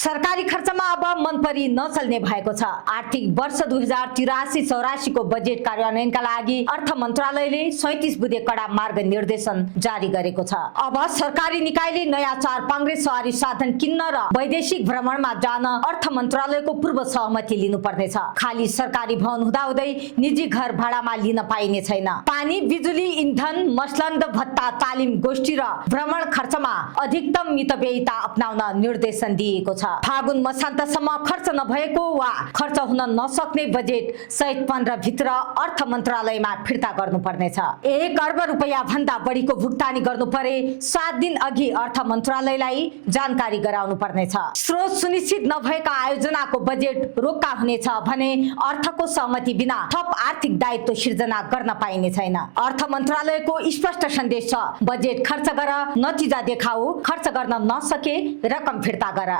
सरकारी खर्चमा अब मनपरी नचल्ने भएको छ। आर्थिक वर्ष 2083-84 को बजेट कार्यान्वयनका लागि अर्थ मन्त्रालयले 37 बुँदे कडा मार्ग निर्देशन जारी गरेको छ। अब सरकारी निकायले नयाँ 4 पाङ्ग्रे सवारी साधन किन्न र वैदेशिक भ्रमणमा जान अर्थ मन्त्रालयको पूर्व सहमति लिनुपर्नेछ। खाली सरकारी भवन हुँदाहुँदै निजी घर भाडामा लिन पाइने छैन। पानी, बिजुली, इन्धन, मसलन्द भत्ता, तालिम, गोष्ठी र भ्रमण खर्चमा अधिकतम मितव्ययिता अपनाउन निर्देशन दिएको छ। फागुन मसान्तसम्म खर्च नभएको वा खर्च हुन नसक्ने बजेट सहित 15 भित्र अर्थ मन्त्रालयमा फिर्ता गर्नुपर्नेछ। 1 अर्ब रुपैयाँ भन्दा बढीको भुक्तानी गर्नु परे 7 दिन अघि अर्थ मन्त्रालयलाई जानकारी गराउनु पर्नेछ। स्रोत सुनिश्चित नभएका आयोजनाको बजेट रोक्का हुनेछ भने अर्थको सहमति बिना थप आर्थिक दायित्व सिर्जना गर्न पाइने छैन। अर्थ मन्त्रालयको स्पष्ट सन्देश छ, बजेट खर्च गर, नतिजा देखाऊ, खर्च गर्न नसके रकम फिर्ता गर।